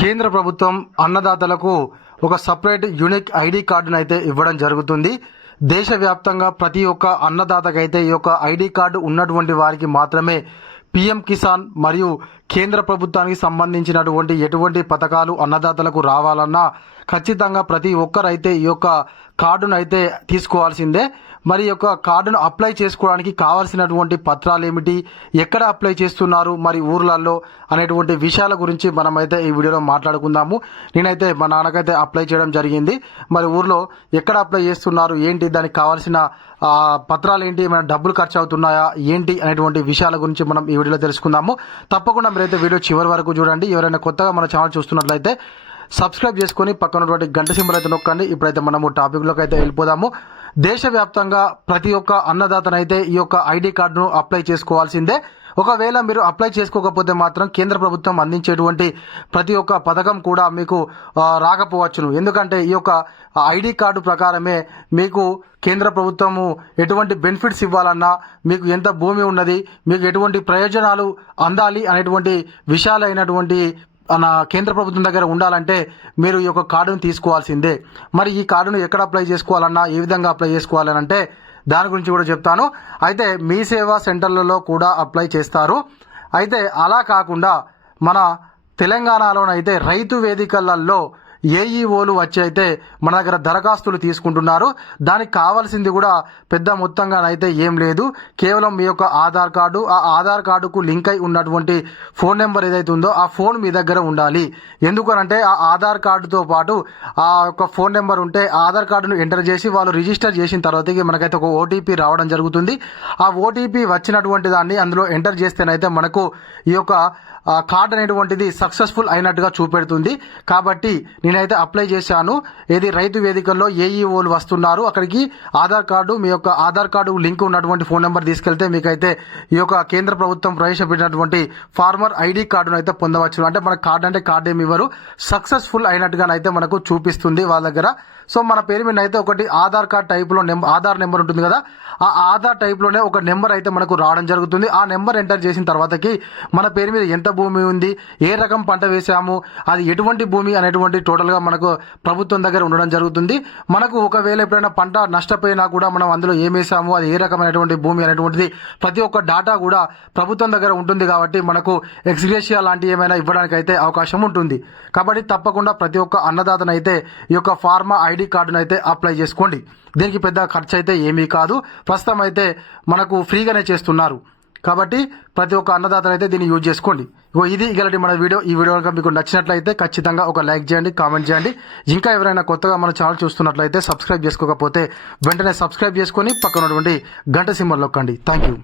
కేంద్ర ప్రభుత్వం అన్నదాతలకు ఒక సపరేట్ యూనిక్ ఐడి కార్డును అయితే ఇవ్వడం జరుగుతుంది. దేశవ్యాప్తంగా ప్రతి ఒక్క అన్నదాతకైతే ఈ యొక్క ఐడి కార్డు ఉన్నటువంటి వారికి మాత్రమే పిఎం కిసాన్ మరియు కేంద్ర ప్రభుత్వానికి సంబంధించినటువంటి ఎటువంటి పథకాలు అన్నదాతలకు రావాలన్నా ఖచ్చితంగా ప్రతి ఒక్కరైతే ఈ యొక్క కార్డును అయితే తీసుకోవాల్సిందే. మరి యొక్క కార్డును అప్లై చేసుకోవడానికి కావాల్సినటువంటి పత్రాలు ఏమిటి? ఎక్కడ అప్లై చేస్తున్నారు? మరి ఊర్లలో అనేటువంటి విషయాల గురించి మనమైతే ఈ వీడియోలో మాట్లాడుకుందాము. నేనైతే మా నాన్నకైతే అప్లై చేయడం జరిగింది. మరి ఊర్లో ఎక్కడ అప్లై చేస్తున్నారు? ఏంటి? దానికి కావాల్సిన పత్రాలు ఏంటి? ఏమైనా డబ్బులు ఖర్చు అవుతున్నాయా? ఏంటి? అనేటువంటి విషయాల గురించి మనం ఈ వీడియోలో తెలుసుకుందాము. తప్పకుండా మీరైతే వీడియో చివరి వరకు చూడండి. ఎవరైనా కొత్తగా మన ఛానల్ చూస్తున్నట్లయితే సబ్స్క్రైబ్ చేసుకొని పక్కనటువంటి గంట సింబల్ అయితే నొక్కండి. ఇప్పుడైతే మనము టాపిక్లోకి అయితే వెళ్ళిపోదాము. దేశవ్యాప్తంగా ప్రతి ఒక్క అన్నదాతనైతే ఈ యొక్క ఐడి కార్డును అప్లై చేసుకోవాల్సిందే. ఒకవేళ మీరు అప్లై చేసుకోకపోతే మాత్రం కేంద్ర ప్రభుత్వం అందించేటువంటి ప్రతి ఒక్క పథకం కూడా మీకు రాకపోవచ్చును. ఎందుకంటే ఈ యొక్క ఐడి కార్డు ప్రకారమే మీకు కేంద్ర ప్రభుత్వము ఎటువంటి బెనిఫిట్స్ ఇవ్వాలన్నా మీకు ఎంత భూమి ఉన్నది మీకు ఎటువంటి ప్రయోజనాలు అందాలి అనేటువంటి విషయాలైనటువంటి మన కేంద్ర ప్రభుత్వం దగ్గర ఉండాలంటే మీరు ఈ యొక్క కార్డును తీసుకోవాల్సిందే. మరి ఈ కార్డును ఎక్కడ అప్లై చేసుకోవాలన్నా ఏ విధంగా అప్లై చేసుకోవాలని అంటే దాని గురించి కూడా చెప్తాను. అయితే మీ సేవా సెంటర్లలో కూడా అప్లై చేస్తారు. అయితే అలా కాకుండా మన తెలంగాణలోనైతే రైతు వేదికలలో ఏఈఓలు వచ్చి అయితే మన దగ్గర దరఖాస్తులు తీసుకుంటున్నారు. దానికి కావాల్సింది కూడా పెద్ద మొత్తంగానైతే ఏం లేదు. కేవలం మీ యొక్క ఆధార్ కార్డు ఆ ఆధార్ కార్డుకు లింక్ అయి ఉన్నటువంటి ఫోన్ నెంబర్ ఏదైతే ఉందో ఆ ఫోన్ మీ దగ్గర ఉండాలి. ఎందుకనంటే ఆ ఆధార్ కార్డుతో పాటు ఆ యొక్క ఫోన్ నెంబర్ ఉంటే ఆధార్ కార్డును ఎంటర్ చేసి వాళ్ళు రిజిస్టర్ చేసిన తర్వాతకి మనకైతే ఒక ఓటీపీ రావడం జరుగుతుంది. ఆ ఓటీపీ వచ్చినటువంటి దాన్ని అందులో ఎంటర్ చేస్తేనైతే మనకు ఈ యొక్క కార్డు అనేటువంటిది సక్సెస్ఫుల్ అయినట్టుగా చూపెడుతుంది. కాబట్టి నేనైతే అప్లై చేశాను. ఏది రైతు వేదికల్లో ఏఈఓలు వస్తున్నారు అక్కడికి ఆధార్ కార్డు మీ యొక్క ఆధార్ కార్డు లింక్ ఉన్నటువంటి ఫోన్ నెంబర్ తీసుకెళ్తే మీకైతే ఈ యొక్క కేంద్ర ప్రభుత్వం ప్రవేశపెట్టినటువంటి ఫార్మర్ ఐడి కార్డును అయితే పొందవచ్చు అంటే మన కార్డు అంటే కార్డు ఏమి ఇవ్వరు. సక్సెస్ఫుల్ అయినట్టుగానైతే మనకు చూపిస్తుంది వాళ్ళ దగ్గర. సో మన పేరు మీద అయితే ఒకటి ఆధార్ కార్డ్ టైప్లో నెంబర్ ఆధార్ నెంబర్ ఉంటుంది కదా. ఆ ఆధార్ టైప్లోనే ఒక నెంబర్ అయితే మనకు రావడం జరుగుతుంది. ఆ నెంబర్ ఎంటర్ చేసిన తర్వాతకి మన పేరు మీద ఎంత భూమి ఉంది ఏ రకం పంట వేసాము అది ఎటువంటి భూమి అనేటువంటి టోటల్ టోటల్గా మనకు ప్రభుత్వం దగ్గర ఉండడం జరుగుతుంది. మనకు ఒకవేళ ఎప్పుడైనా పంట నష్టపోయినా కూడా మనం అందులో ఏం వేసాము అది ఏ రకమైనటువంటి భూమి అనేటువంటిది ప్రతి ఒక్క డాటా కూడా ప్రభుత్వం దగ్గర ఉంటుంది కాబట్టి మనకు ఎక్స్గ్రేషియా లాంటి ఏమైనా ఇవ్వడానికి అయితే అవకాశం ఉంటుంది. కాబట్టి తప్పకుండా ప్రతి ఒక్క అన్నదాతనైతే ఈ యొక్క ఫార్మా ఐడి కార్డును అయితే అప్లై చేసుకోండి. దీనికి పెద్ద ఖర్చు అయితే ఏమీ కాదు. ప్రస్తుతం అయితే మనకు ఫ్రీగానే చేస్తున్నారు. కాబట్టి ప్రతి ఒక్క అన్నదాతలు అయితే దీన్ని యూజ్ చేసుకోండి. ఇగో ఇది ఇలాంటి మన వీడియో. ఈ వీడియో కనుక మీకు నచ్చినట్లయితే ఖచ్చితంగా ఒక లైక్ చేయండి కామెంట్ చేయండి. ఇంకా ఎవరైనా కొత్తగా మన ఛానల్ చూస్తున్నట్లయితే సబ్స్క్రైబ్ చేసుకోకపోతే వెంటనే సబ్స్క్రైబ్ చేసుకొని పక్కన ఉన్నటువంటి గంట సింబల్ నొక్కండి. Thank you